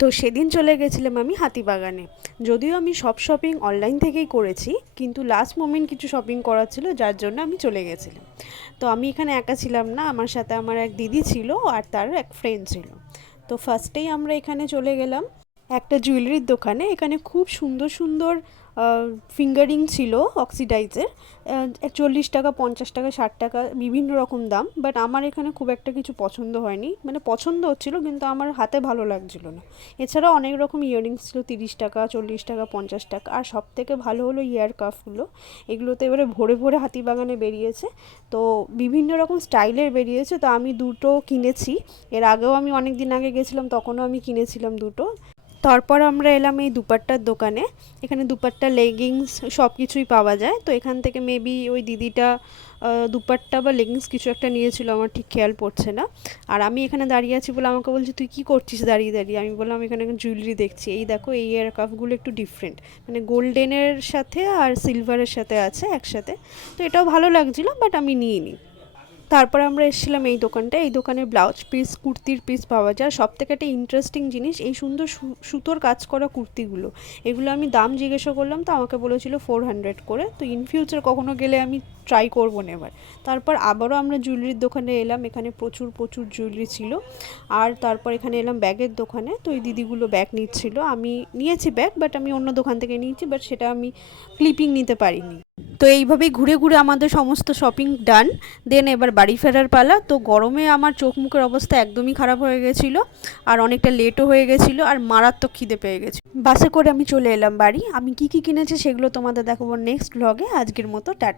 তো সেদিন চলে গেছিলাম আমি হাতিবাগানে। যদিও আমি সব শপিং অনলাইন থেকেই করেছি, কিন্তু লাস্ট মোমেন্ট কিছু শপিং করার ছিল, যার জন্য আমি চলে গেছিলাম। তো আমি এখানে একা ছিলাম না, আমার সাথে আমার এক দিদি ছিল আর তার এক ফ্রেন্ড ছিল। তো ফার্স্টেই আমরা এখানে চলে গেলাম একটা জুয়েলারির দোকানে। এখানে খুব সুন্দর সুন্দর ফিঙ্গারিং ছিল অক্সিডাইজের। 40 টাকা, 50 টাকা, 60 টাকা, বিভিন্ন রকম দাম। বাট আমার এখানে খুব একটা কিছু পছন্দ হয়নি, মানে পছন্দ হচ্ছিল কিন্তু আমার হাতে ভালো লাগছিল না। এছাড়াও অনেক রকম ইয়াররিংস ছিল, 30 টাকা, 40 টাকা, 50 টাকা। আর সব থেকে ভালো হলো ইয়ার কাফগুলো। এগুলোতে এবারে ভরে ভরে হাতিবাগানে বেরিয়েছে। তো বিভিন্ন রকম স্টাইলের বেরিয়েছে, তো আমি দুটো কিনেছি। এর আগেও আমি অনেক দিন আগে গেছিলাম, তখনও আমি কিনেছিলাম দুটো। তারপর আমরা এলাম এই দুপাট্টার দোকানে। এখানে দুপাট্টা, লেগিংস সব কিছুই পাওয়া যায়। তো এখান থেকে মেবি ওই দিদিটা দুপাট্টা বা লেগিংস কিছু একটা নিয়েছিল, আমার ঠিক খেয়াল পড়ছে না। আর আমি এখানে দাঁড়িয়ে আছি বলে আমাকে বলছে, তুই কী করছিস দাঁড়িয়ে দাঁড়িয়ে? আমি বললাম এখানে জুয়েলারি দেখছি। এই দেখো, এই ইয়ার কাফগুলো একটু ডিফারেন্ট, মানে গোল্ডেনের সাথে আর সিলভারের সাথে আছে একসাথে। তো এটাও ভালো লাগছিলো, বাট আমি নিইনি। তারপরে আমরা এসেছিলাম এই দোকানটা। এই দোকানে ব্লাউজ পিস, কুর্তির পিস পাওয়া যায়। সব থেকে একটা ইন্টারেস্টিং জিনিস, এই সুন্দর সুতোর কাজ করা কুর্তিগুলো। এগুলো আমি দাম জিজ্ঞাসা করলাম, তো আমাকে বলেছিল 400 করে। তো ইন ফিউচার কখনো গেলে আমি ট্রাই করবো না এবার। তারপর আবারও আমরা জুয়েলারির দোকানে এলাম। এখানে প্রচুর প্রচুর জুয়েলারি ছিল। আর তারপর এখানে এলাম ব্যাগের দোকানে। তো এই দিদিগুলো ব্যাগ নিচ্ছিল। আমি নিয়েছি ব্যাগ, বাট আমি অন্য দোকান থেকে নিয়েছি, বাট সেটা আমি ক্লিপিং নিতে পারিনি। তো এইভাবেই ঘুরে ঘুরে আমাদের সমস্ত শপিং ডান। দেন এবার বাড়ি ফেরার পালা। তো গরমে আমার চোখ মুখের অবস্থা একদমই খারাপ হয়ে গেছিলো, আর অনেকটা লেটও হয়ে গেছিলো, আর মারাত্মক খিদে পেয়ে গেছে। বাসে করে আমি চলে এলাম বাড়ি। আমি কি কি কিনেছি সেগুলো তোমাদের দেখাবো নেক্সট ব্লগে। আজকের মতো টাটা।